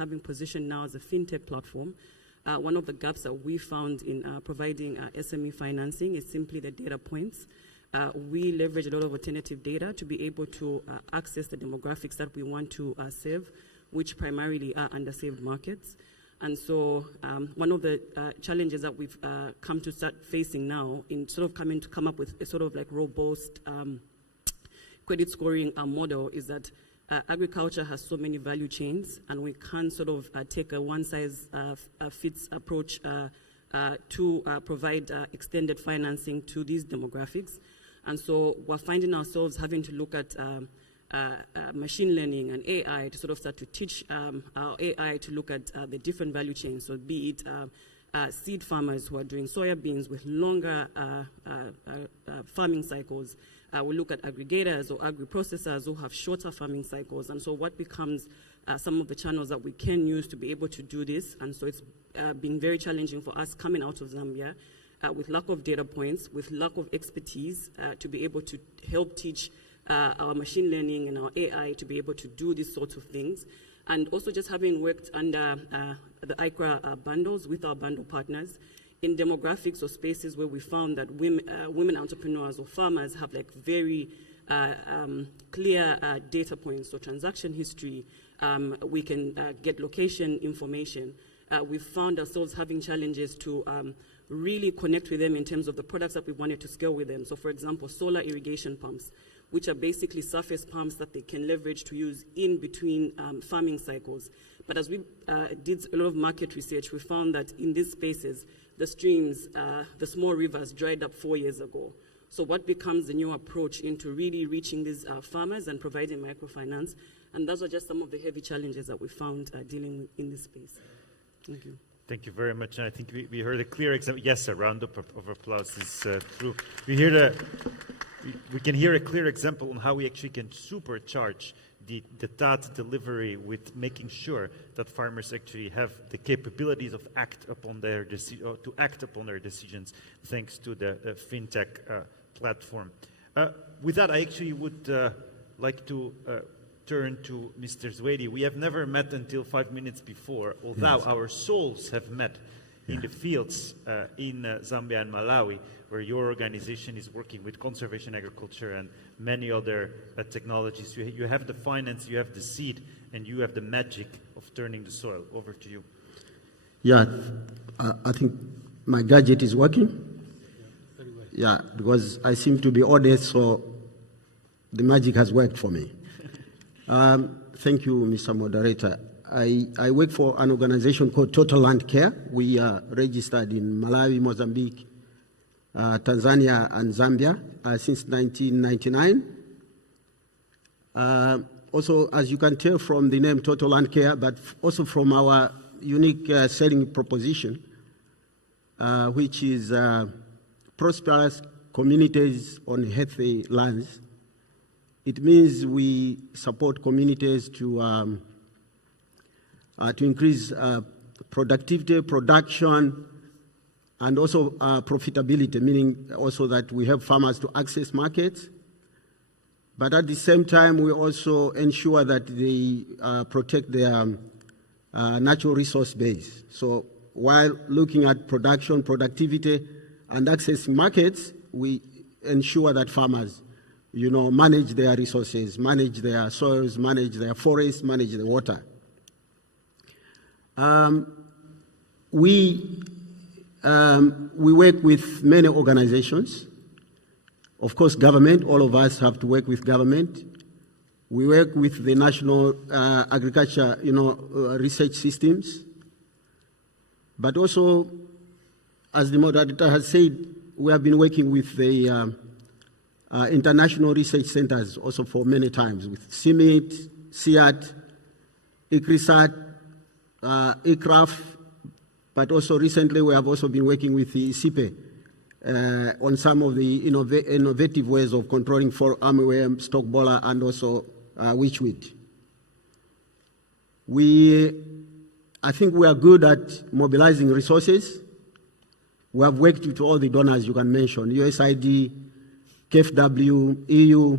having positioned now as a fintech platform, one of the gaps that we found in providing SME financing is simply the data points. We leverage a lot of alternative data to be able to access the demographics that we want to serve, which primarily are underserved markets. And so one of the challenges that we've come to start facing now in sort of come up with a sort of like robust credit scoring model is that agriculture has so many value chains, and we can't sort of take a one-size-fits approach to provide extended financing to these demographics. And so we're finding ourselves having to look at machine learning and AI to sort of start to teach our AI to look at the different value chains. So be it seed farmers who are doing soya beans with longer farming cycles. We look at aggregators or agri-processors who have shorter farming cycles. And so what becomes some of the channels that we can use to be able to do this. And so it's been very challenging for us coming out of Zambia with lack of data points, with lack of expertise to be able to help teach our machine learning and our AI to be able to do these sorts of things. And also just having worked under the ICRA bundles with our bundle partners in demographics or spaces where we found that women entrepreneurs or farmers have like very clear data points, so transaction history, we can get location information. We've found ourselves having challenges to really connect with them in terms of the products that we wanted to scale with them. So for example, solar irrigation pumps, which are basically surface pumps that they can leverage to use in between farming cycles. But as we did a lot of market research, we found that in these spaces, the streams, the small rivers dried up 4 years ago. So what becomes the new approach into really reaching these farmers and providing microfinance? And those are just some of the heavy challenges that we found dealing with in this space. Thank you. Thank you very much. And I think we heard a clear example. Yes, a round of applause is true. We can hear a clear example on how we actually can supercharge the TAT delivery with making sure that farmers actually have the capabilities of act upon their decisions, thanks to the fintech platform. With that, I actually would like to turn to Mr. Zwedi. We have never met until 5 minutes before, although yes, our souls have met in the fields in Zambia and Malawi, where your organization is working with conservation agriculture and many other technologies. You have the finance, you have the seed, and you have the magic of turning the soil. Over to you. Yeah, I think my gadget is working. Yeah, because I seem to be honest, so the magic has worked for me. Thank you, Mr. Moderator. I work for an organization called Total Land Care. We are registered in Malawi, Mozambique, Tanzania, and Zambia since 1999. Also, as you can tell from the name Total Land Care, but also from our unique selling proposition, which is prosperous communities on healthy lands. It means we support communities to increase productivity, production, and also profitability, meaning also that we help farmers to access markets. But at the same time, we also ensure that they protect their natural resource base. So while looking at production, productivity, and accessing markets, we ensure that farmers, manage their resources, manage their soils, manage their forests, manage the water. We work with many organizations. Of course, government, all of us have to work with government. We work with the national agriculture, research systems. But also, as the moderator has said, we have been working with the international research centers also for many times, with CIMIT, CIAT, ICRISAT, ICRAF, but also recently we have also been working with the ISIPE on some of the innovative ways of controlling fall armyworm, stalk borer, and also witchweed. I think we are good at mobilizing resources. We have worked with all the donors you can mention, USAID, KfW, EU,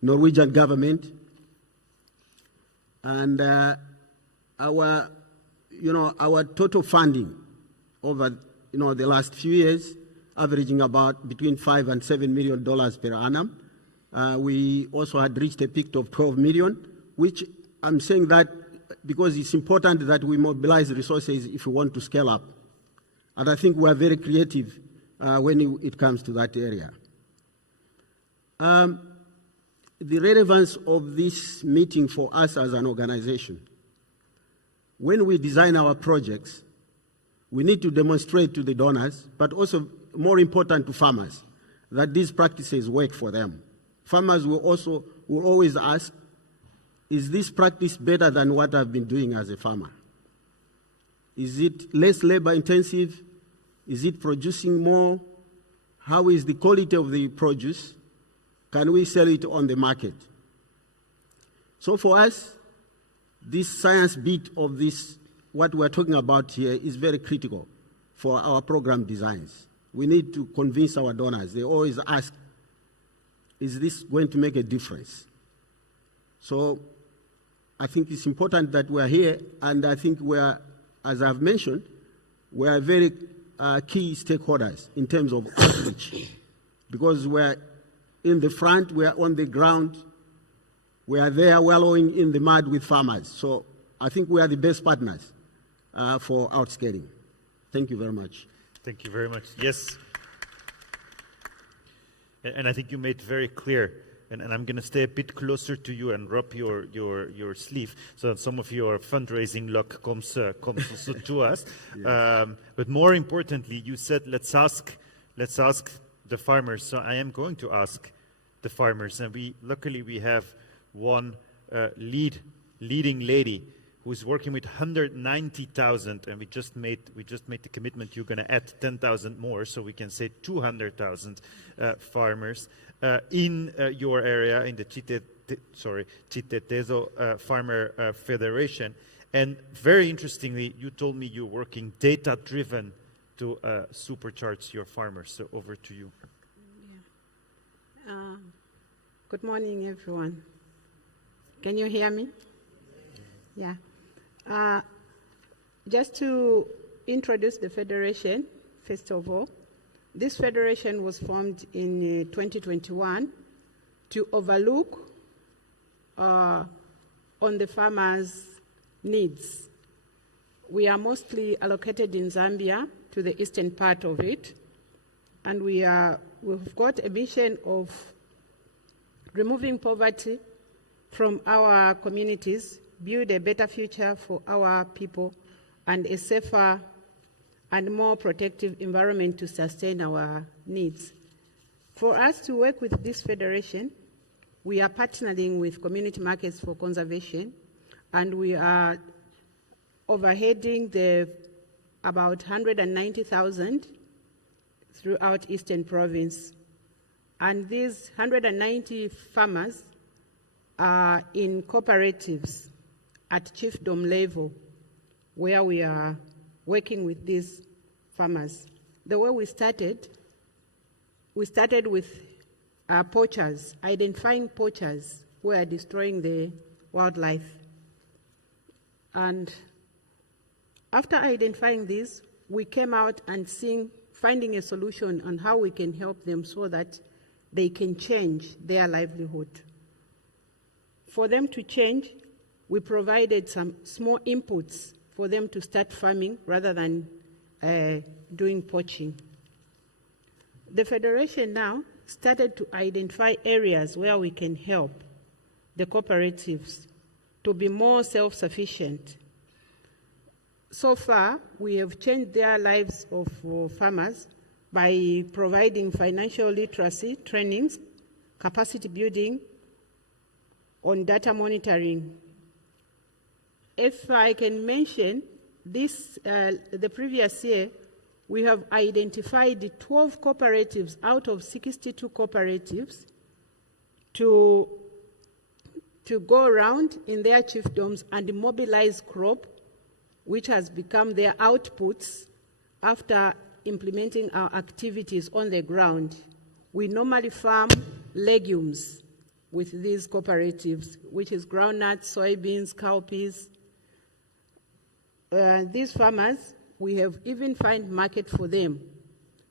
Norwegian government. And our total funding over, the last few years, averaging about between $5 and $7 million per annum. We also had reached a peak of 12 million, which I'm saying that because it's important that we mobilize resources if we want to scale up. And I think we are very creative when it comes to that area. The relevance of this meeting for us as an organization, when we design our projects, we need to demonstrate to the donors, but also more important to farmers, that these practices work for them. Farmers will always ask, is this practice better than what I've been doing as a farmer? Is it less labor intensive? Is it producing more? How is the quality of the produce? Can we sell it on the market? So for us, this science bit of this, what we're talking about here, is very critical for our program designs. We need to convince our donors. They always ask, is this going to make a difference? So I think it's important that we're here, and I think we're, as I've mentioned, we're very key stakeholders in terms of outreach, because we're in the front, we're on the ground, we are there wallowing in the mud with farmers. So I think we are the best partners for outscaling. Thank you very much. Thank you very much. Yes. And I think you made very clear, and I'm going to stay a bit closer to you and rub your sleeve so that some of your fundraising luck comes also to us. Yes. But more importantly, you said, let's ask the farmers. So I am going to ask the farmers, and luckily we have one leading lady who's working with 190,000, and we just made the commitment you're going to add 10,000 more, so we can say 200,000 farmers in your area, in the Chitetezo Farmer Federation. And very interestingly, you told me you're working data-driven to supercharge your farmers. So over to you. Yeah. Good morning, everyone. Can you hear me? Yeah. Just to introduce the Federation, first of all, this Federation was formed in 2021 to overlook on the farmers' needs. We are mostly allocated in Zambia, to the eastern part of it, and we've got a mission of removing poverty from our communities, build a better future for our people, and a safer and more protective environment to sustain our needs. For us to work with this federation, we are partnering with Community Markets for Conservation, and we are overheading about 190,000 throughout Eastern Province. And these 190 farmers are in cooperatives at chiefdom level, where we are working with these farmers. The way we started with poachers, identifying poachers who are destroying the wildlife. And after identifying this, we came out and finding a solution on how we can help them so that they can change their livelihood. For them to change, we provided some small inputs for them to start farming rather than doing poaching. The Federation now started to identify areas where we can help the cooperatives to be more self-sufficient. So far, we have changed their lives of farmers by providing financial literacy trainings, capacity building on data monitoring. If I can mention this, the previous year, we have identified 12 cooperatives out of 62 cooperatives to go around in their chiefdoms and mobilize crop, which has become their outputs after implementing our activities on the ground. We normally farm legumes with these cooperatives, which is groundnuts, soybeans, cowpeas. these farmers, we have even found market for them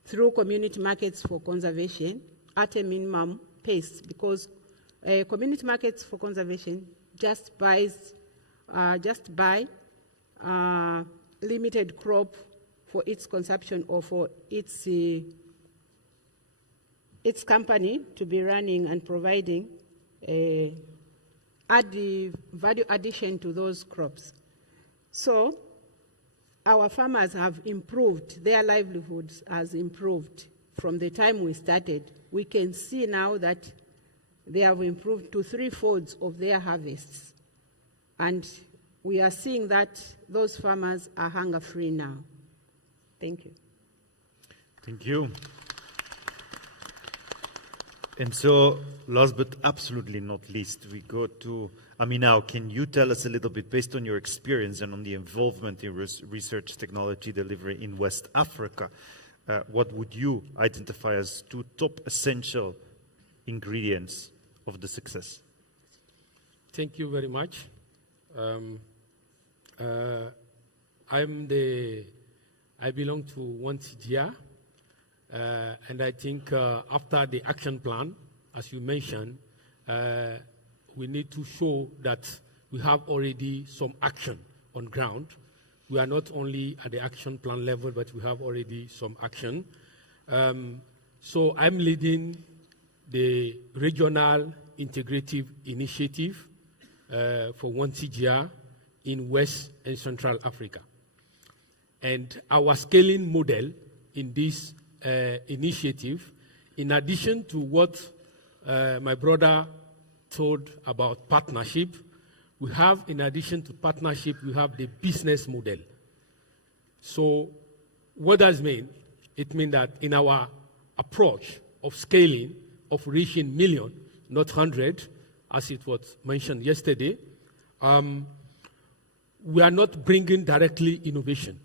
through community markets for conservation at a minimum pace, because community markets for conservation just buy limited crop for its consumption or for its company to be running and providing value addition to those crops. So our farmers have improved, their livelihoods has improved from the time we started. We can see now that they have improved to 3/4 of their harvests. And we are seeing that those farmers are hunger-free now. Thank you. Thank you. And so, last but absolutely not least, we go to Aminau. Can you tell us a little bit, based on your experience and on the involvement in research technology delivery in West Africa, what would you identify as 2 top essential ingredients of the success? Thank you very much. I belong to one CGIAR, and I think after the action plan, as you mentioned, we need to show that we have already some action on ground. We are not only at the action plan level, but we have already some action. So I'm leading the Regional Integrative Initiative for one CGIAR in West and Central Africa. And our scaling model in this initiative, in addition to what my brother told about partnership, we have, in addition to partnership, we have the business model. So what does it mean? It means that in our approach of scaling, of reaching million, not 100, as it was mentioned yesterday, we are not bringing directly innovation.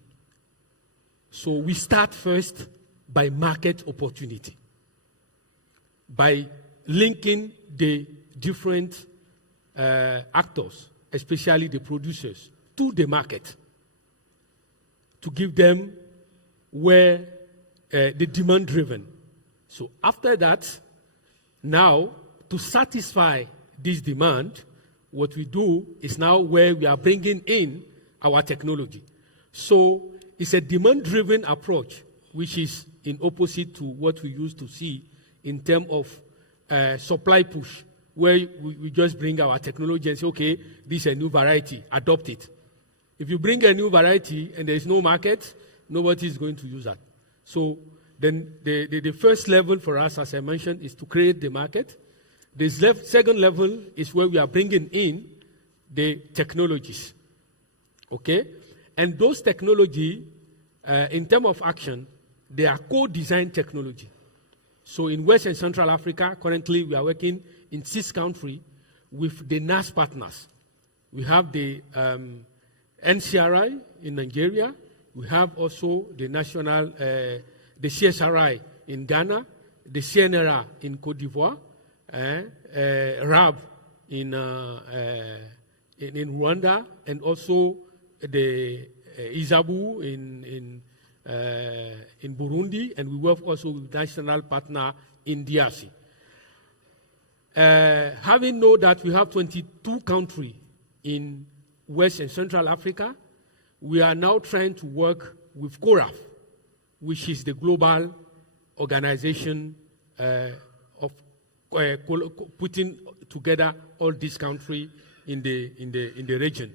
So we start first by market opportunity, by linking the different actors, especially the producers, to the market, to give them where the demand driven. So after that, now to satisfy this demand, what we do is now where we are bringing in our technology. So it's a demand-driven approach, which is in opposite to what we used to see in terms of supply push, where we just bring our technology and say, okay, this is a new variety, adopt it. If you bring a new variety and there is no market, nobody is going to use that. So then the first level for us, as I mentioned, is to create the market. The second level is where we are bringing in the technologies, okay? And those technology, in terms of action, they are co-designed technology. So in West and Central Africa, currently we are working in 6 countries with the NAS partners. We have the NCRI in Nigeria. We have also the national, the CSRI in Ghana, the CNRA in Cote d'Ivoire, RAB in Rwanda, and also the Izabu in Burundi, and we work also with national partner in DRC. Having known that we have 22 countries in West and Central Africa, we are now trying to work with CORAF, which is the global organization of putting together all these countries in the region.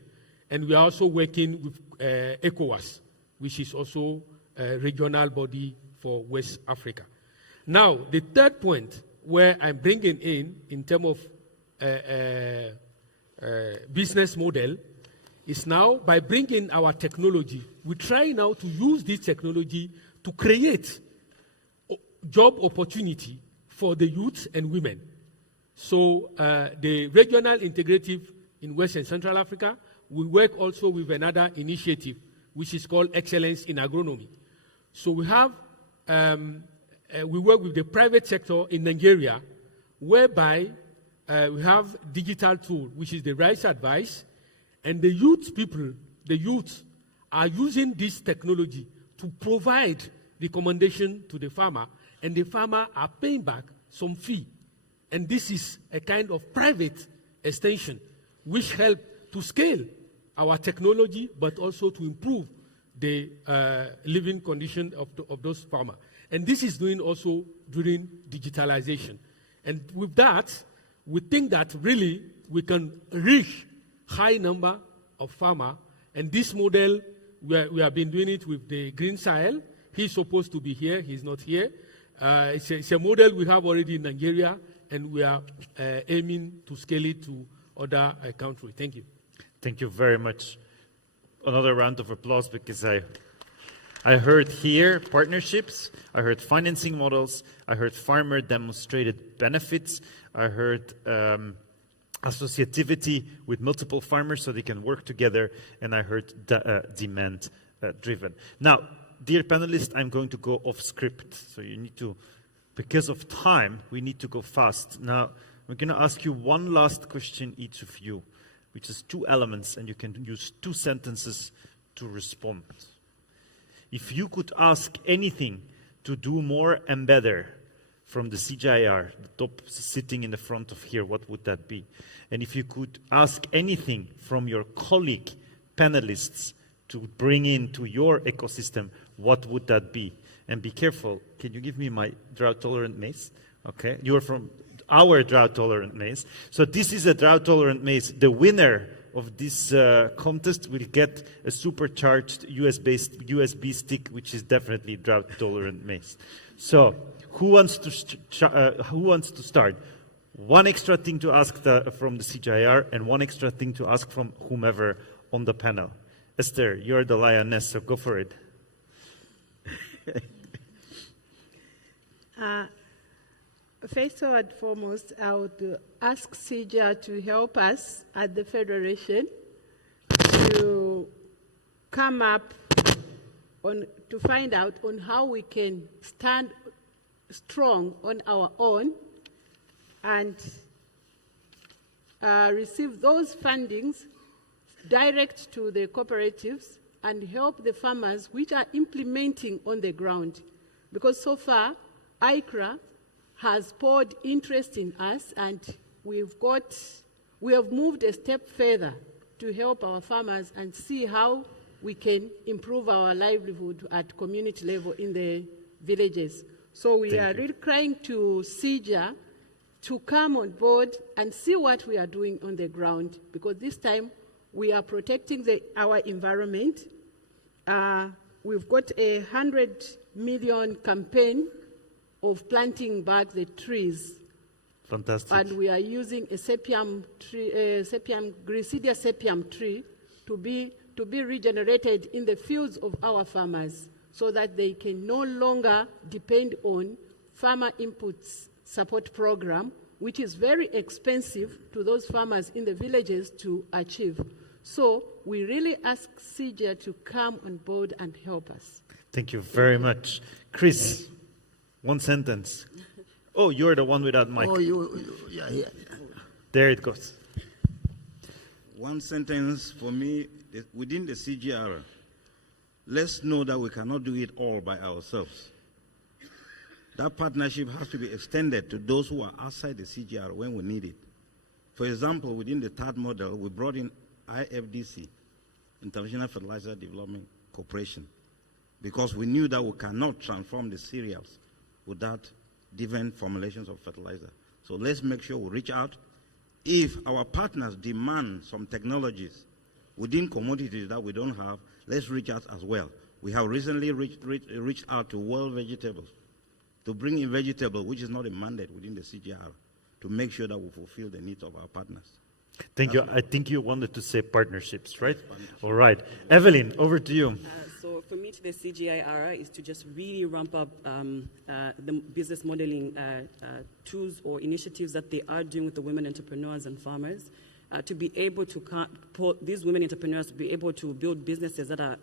And we are also working with ECOWAS, which is also a regional body for West Africa. Now, the third point where I'm bringing in terms of business model, is now by bringing our technology, we try now to use this technology to create job opportunity for the youth and women. So the regional integrative in West and Central Africa, we work also with another initiative, which is called Excellence in Agronomy. So we have, we work with the private sector in Nigeria, whereby we have digital tool, which is the rice advice, and the youth people, the youth are using this technology to provide recommendation to the farmer, and the farmer are paying back some fee. And this is a kind of private extension which help to scale our technology, but also to improve the living condition of those farmers. And this is doing also during digitalization. And with that, we think that really we can reach high number of farmers. And this model, we have been doing it with the Green Sahel. He's supposed to be here. He's not here. It's a model we have already in Nigeria, and we are aiming to scale it to other countries. Thank you. Thank you very much. Another round of applause, because I heard here partnerships, I heard financing models, I heard farmer demonstrated benefits, I heard associativity with multiple farmers so they can work together, and I heard demand driven. Now, dear panelists, I'm going to go off script, so you need to, because of time, we need to go fast. Now, we're going to ask you one last question, each of you, which is 2 elements, and you can use 2 sentences to respond. If you could ask anything to do more and better from the CGIAR, the top sitting in the front of here, what would that be? And if you could ask anything from your colleague panelists to bring into your ecosystem, what would that be? And be careful, can you give me my drought-tolerant maize? Okay, you're from our drought-tolerant maize. So this is a drought-tolerant maize. The winner of this contest will get a supercharged USB stick, which is definitely drought-tolerant maize. So who wants to start? One extra thing to ask from the CGIAR, and one extra thing to ask from whomever on the panel. Esther, you're the lioness, so go for it. First and foremost, I would ask CGIAR to help us at the Federation to come up to find out on how we can stand strong on our own and receive those fundings direct to the cooperatives and help the farmers which are implementing on the ground. Because so far, ICRA has poured interest in us, and we have moved a step further to help our farmers and see how we can improve our livelihood at community level in the villages. So we are really crying to CGIAR to come on board and see what we are doing on the ground, because this time we are protecting our environment. We've got a 100 million campaign of planting back the trees. Fantastic. And we are using a sepium tree, Grisidia sepium tree to be regenerated in the fields of our farmers, so that they can no longer depend on farmer inputs support program, which is very expensive to those farmers in the villages to achieve. So we really ask CGIAR to come on board and help us. Thank you very much. Chris, one sentence. Oh, you're the one without mic. Oh, yeah. There it goes. One sentence for me, within the CGIAR, let's know that we cannot do it all by ourselves. That partnership has to be extended to those who are outside the CGIAR when we need it. For example, within the third model, we brought in IFDC, International Fertilizer Development Corporation, because we knew that we cannot transform the cereals without different formulations of fertilizer. So let's make sure we reach out. If our partners demand some technologies within commodities that we don't have, let's reach out as well. We have recently reached out to World Vegetables to bring in vegetable, which is not a mandate within the CGIAR, to make sure that we fulfill the needs of our partners. Thank you. I think you wanted to say partnerships, right? All right. Evelyn, over to you. So for me, the CGIAR is to just really ramp up the business modeling tools or initiatives that they are doing with the women entrepreneurs and farmers, to be able to these women entrepreneurs to be able to build businesses that are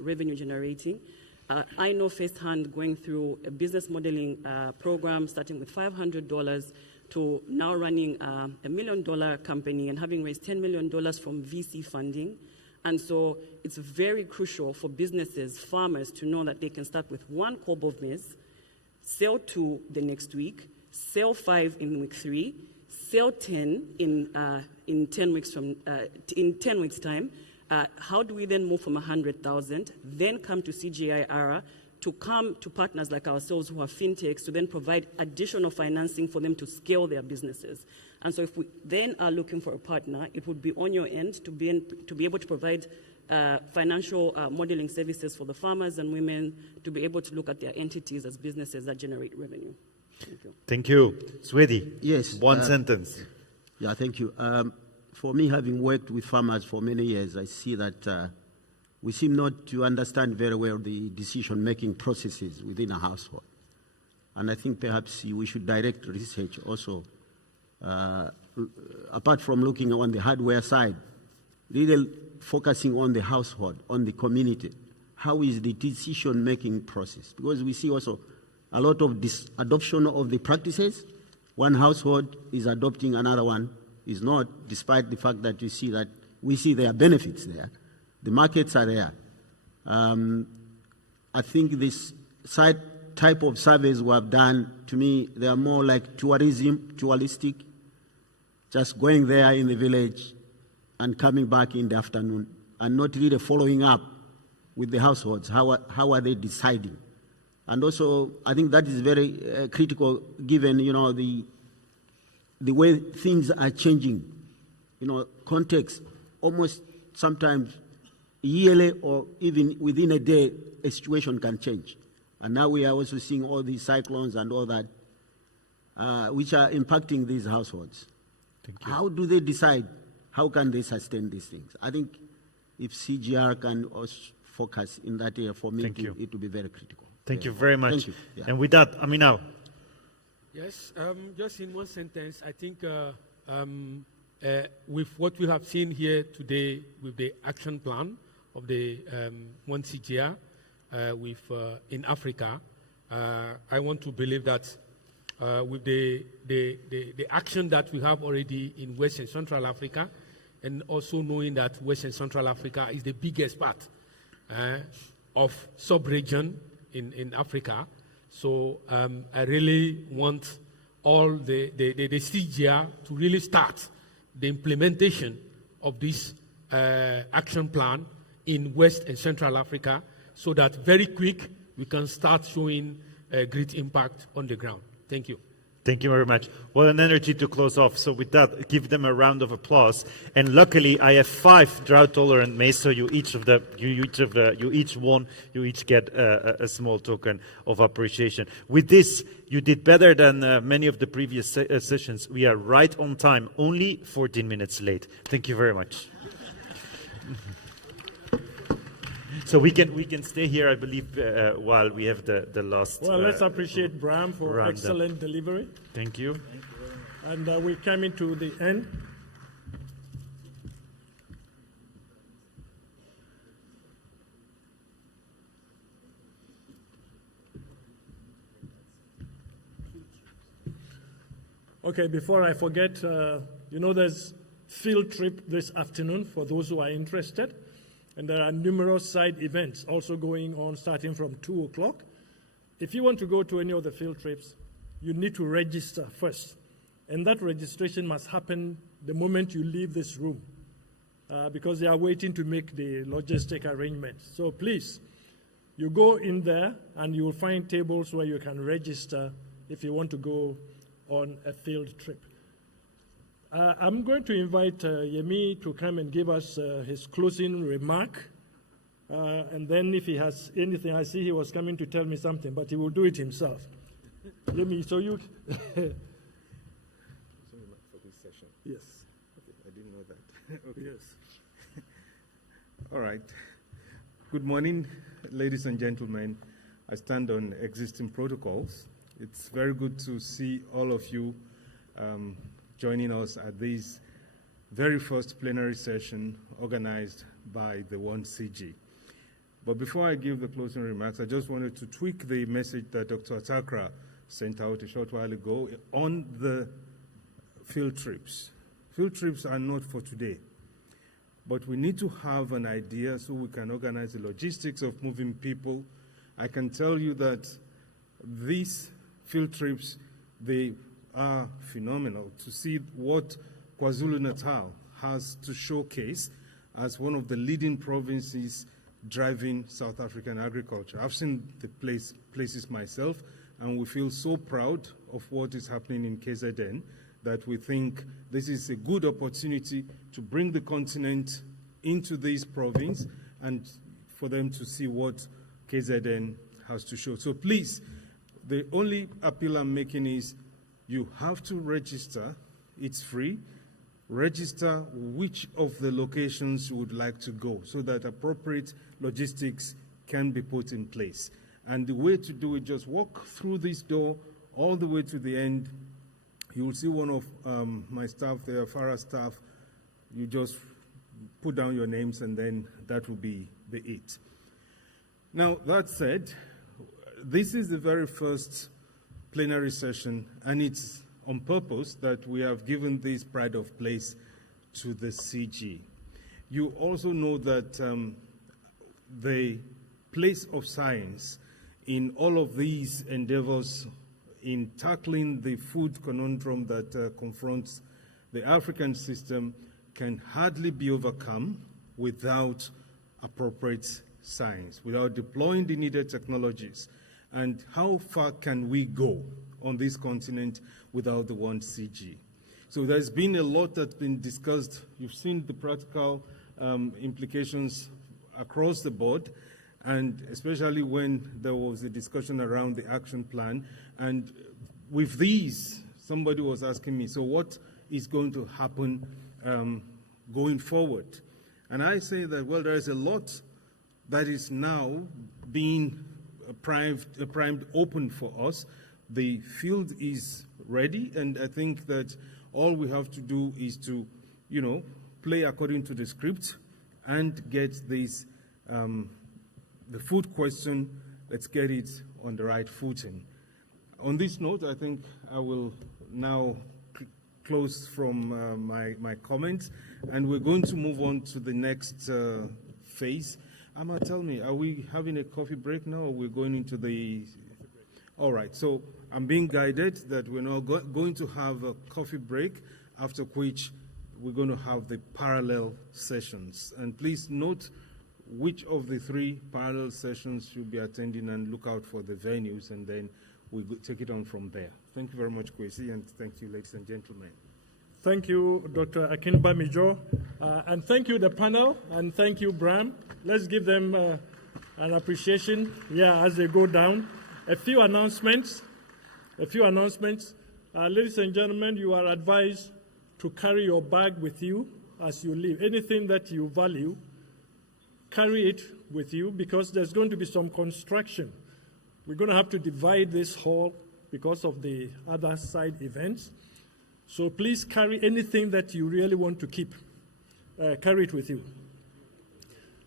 revenue generating. I know firsthand, going through a business modeling program starting with $500 to now running a $1 million company and having raised $10 million from VC funding. And so it's very crucial for businesses, farmers, to know that they can start with 1 cob of maize, sell 2 the next week, sell 5 in week 3, sell 10 in 10 weeks time. How do we then move from 100,000, then come to CGIAR, to come to partners like ourselves who are fintechs to then provide additional financing for them to scale their businesses? And so if we then are looking for a partner, it would be on your end to be able to provide financial modeling services for the farmers and women to be able to look at their entities as businesses that generate revenue. Thank you. Thank you. Swedi. Yes. One sentence. Yeah, thank you. For me, having worked with farmers for many years, I see that we seem not to understand very well the decision-making processes within a household. And I think perhaps we should direct research also, apart from looking on the hardware side, really focusing on the household, on the community. How is the decision-making process? Because we see also a lot of adoption of the practices. One household is adopting, another one is not, despite the fact that we see there are benefits there. The markets are there. I think this type of surveys we have done, to me, they are more like touristic, just going there in the village and coming back in the afternoon, and not really following up with the households. How are they deciding? And also, I think that is very critical, given the way things are changing. Context, almost sometimes yearly or even within a day, a situation can change. And now we are also seeing all these cyclones and all that, which are impacting these households. Thank you. How do they decide? How can they sustain these things? I think if CGR can also focus in that area, for me, it will be very critical. Thank you very much. Thank you. Yeah. And with that, Aminau. Yes, just in one sentence, I think with what we have seen here today with the action plan of the one CGIAR in Africa, I want to believe that with the action that we have already in West and Central Africa, and also knowing that West and Central Africa is the biggest part of sub-region in Africa. So I really want all the CGIAR to really start the implementation of this action plan in West and Central Africa, so that very quick we can start showing a great impact on the ground. Thank you. Thank you very much. What an energy to close off. So with that, give them a round of applause. And luckily, I have 5 drought-tolerant maize, so you each get a small token of appreciation. With this, you did better than many of the previous sessions. We are right on time, only 14 minutes late. Thank you very much. So we can stay here, I believe, while we have the last. Well, let's appreciate Bram for excellent delivery. Thank you. And we're coming to the end. Okay, before I forget, there's field trip this afternoon for those who are interested. And there are numerous side events also going on starting from 2 o'clock. If you want to go to any of the field trips, you need to register first. And that registration must happen the moment you leave this room, because they are waiting to make the logistic arrangements. So please, you go in there and you will find tables where you can register if you want to go on a field trip. I'm going to invite Yemi to come and give us his closing remark. And then if he has anything, I see he was coming to tell me something, but he will do it himself. Yemi, so you... For this session? Yes. Okay, I didn't know that. Okay. Yes. All right. Good morning, ladies and gentlemen. I stand on existing protocols. It's very good to see all of you joining us at this very first plenary session organized by the 1CG. But before I give the closing remarks, I just wanted to tweak the message that Dr. Atakra sent out a short while ago on the field trips. Field trips are not for today. but we need to have an idea so we can organize the logistics of moving people. I can tell you that these field trips, they are phenomenal to see what KwaZulu-Natal has to showcase as one of the leading provinces driving South African agriculture. I've seen the places myself, and we feel so proud of what is happening in KZN that we think this is a good opportunity to bring the continent into this province and for them to see what KZN has to show. So please, the only appeal I'm making is you have to register. It's free. Register which of the locations you would like to go so that appropriate logistics can be put in place. And the way to do it, just walk through this door all the way to the end. You will see one of my staff there, Farah staff. You just put down your names and then that will be it. Now, that said, this is the very first plenary session, and it's on purpose that we have given this pride of place to the CG. You also know that the place of science in all of these endeavors in tackling the food conundrum that confronts the African system can hardly be overcome without appropriate science, without deploying the needed technologies. And how far can we go on this continent without the one CG? So there's been a lot that's been discussed. You've seen the practical implications across the board, and especially when there was a discussion around the action plan. And with these, somebody was asking me, so what is going to happen going forward? And I say that, well, there is a lot that is now being primed open for us. The field is ready, and I think that all we have to do is to, play according to the script and get this, the food question, let's get it on the right footing. On this note, I think I will now close from my comments, and we're going to move on to the next phase. Amma, tell me, are we having a coffee break now, or we're going into the... All right, so I'm being guided that we're now going to have a coffee break, after which we're going to have the parallel sessions. And please note which of the 3 parallel sessions you'll be attending and look out for the venues, and then we'll take it on from there. Thank you very much, Kwesi, and thank you, ladies and gentlemen. Thank you, Dr. Akinbamijo, and thank you, the panel, and thank you, Bram. Let's give them an appreciation, as they go down. A few announcements. Ladies and gentlemen, you are advised to carry your bag with you as you leave. Anything that you value, carry it with you, because there's going to be some construction. We're going to have to divide this hall because of the other side events. So please carry anything that you really want to keep. Carry it with you.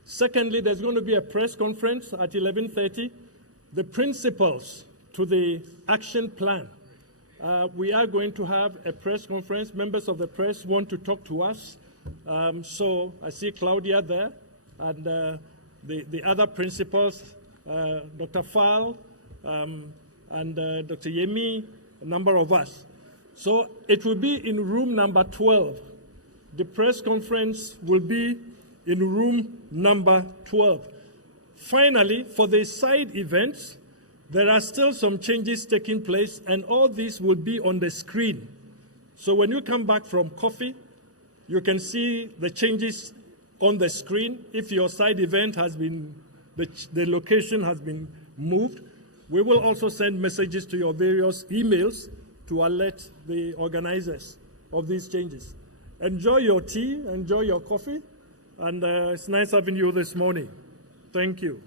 Secondly, there's going to be a press conference at 11:30. The principles to the action plan. We are going to have a press conference. Members of the press want to talk to us. So I see Claudia there, and the other principals, Dr. Fall, and Dr. Yemi, a number of us. So it will be in room number 12. The press conference will be in room number 12. Finally, for the side events, there are still some changes taking place, and all these will be on the screen. So when you come back from coffee, you can see the changes on the screen. If your side event has been, the location has been moved, we will also send messages to your various emails to alert the organizers of these changes. Enjoy your tea, enjoy your coffee, and it's nice having you this morning. Thank you.